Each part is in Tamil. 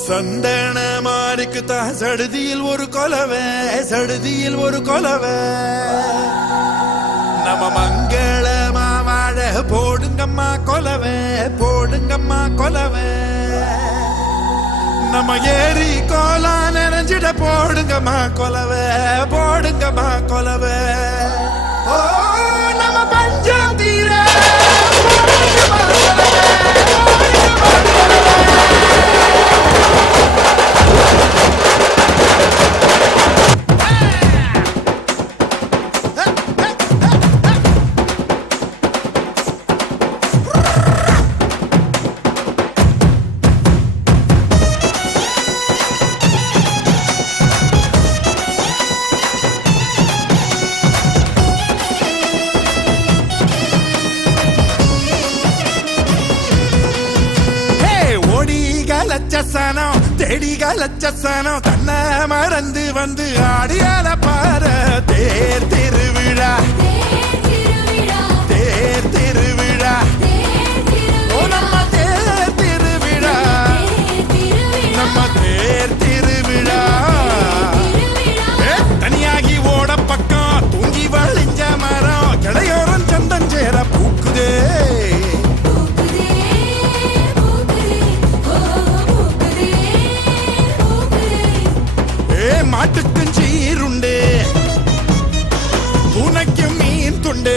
சந்தன மாறிக்குத்தா சடுதியில் ஒரு கொலவை, சடுதியில் ஒரு கொலவை. நம்ம மங்களமா வாழ போடுங்கம்மா கொலவை, போடுங்கம்மா கொலவை. நம்ம ஏரி கோலா நினைஞ்சிட போடுங்கம்மா கொலவை, போடுங்கம்மா கொலவை. ஓ நம்ம பஞ்சம் தீர லட்சசனம் தேடிக லட்சசனம் தன்னை மறந்து வந்து ஆடியால பார தேர் திருவிழா, தேர் திருவிழா. ஓ நம்ம தேர் திருவிழா, நம்ம தேர் திருவிழா. தனியாகி ஓட பக்கம் தூங்கி வழிஞ்ச மரம் கிளையோரம் சந்தஞ்சேர பூக்குதே. மாட்டுக்கும் சீருண்டு, பூனைக்கும் மீன் துண்டு.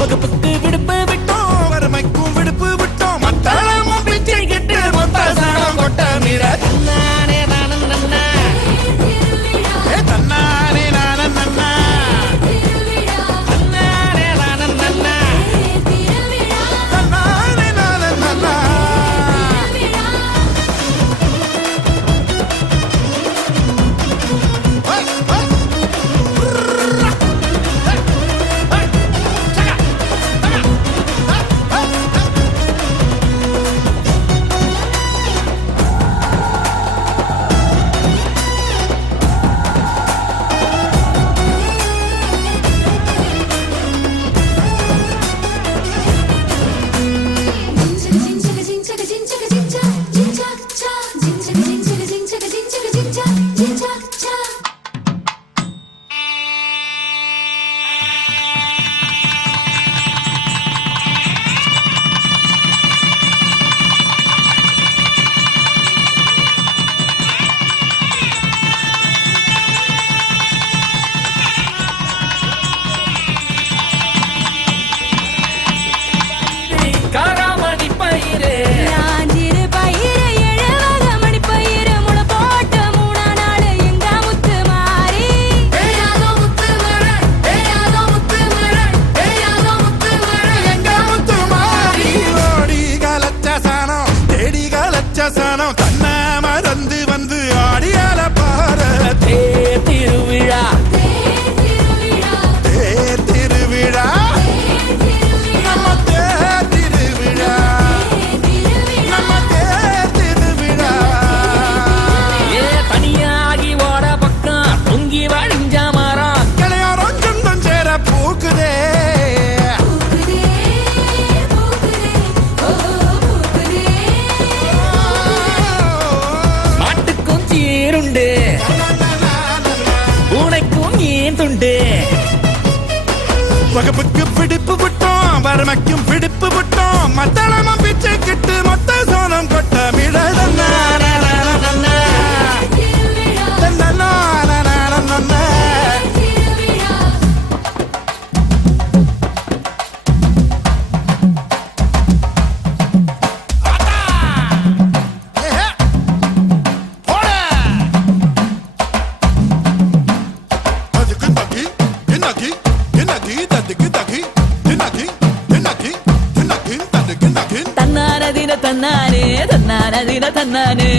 வகுப்புக்கு விடுப்பு விட்டோம், வறுமைக்கும் விடுப்பு விட்டோம். மத்தாளமும் பிச்சை கிட்டு மொத்த சாணம் கொட்ட மீற தன்னானே நானும் நன்னா, தன்னானே நானும் நன்னா, தன்னானே நானும் நன்னா, தன்னானே நானும் நன்னா. தன்னை மறந்து வந்து ஆடியால பார தேர் திருவிழா, தேர் திருவிழா. நம்ம தேர் திருவிழா, நம்ம தேர் திருவிழா. தனியாகி ஓட பக்கம் பொங்கி வழிஞ்ச மரம் கிளையோரம் சொந்தம் சேர பூக்குதே. பூனைக்கும் ஏன் துண்டு. வகுப்புக்கு பிடிப்பு விட்டோம், வறுமைக்கும் பிடிப்பு விட்டோம். மத்தளமும் பிச்சை கிட்டு மொத்த சோனம் கொட்ட மிட தன்னானதின தன்னானே, தன்னானதின தன்னானே.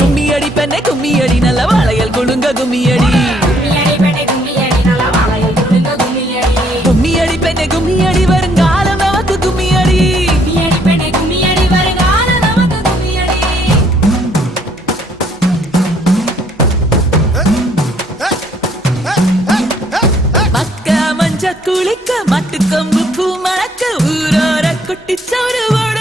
கும்மியடி பெண்ணை கும்மியடி நல்ல வாழையல் குழுங்க கும்மியடி. கும்மியடி பெண்ணை கும்மியடி வருங்காலம் நமக்கு கும்மியடி. மக்க மஞ்ச குளிக்க மட்டு கொம்பு பூ மணக்க ஊரோர கட்டிச்சோறு ஓட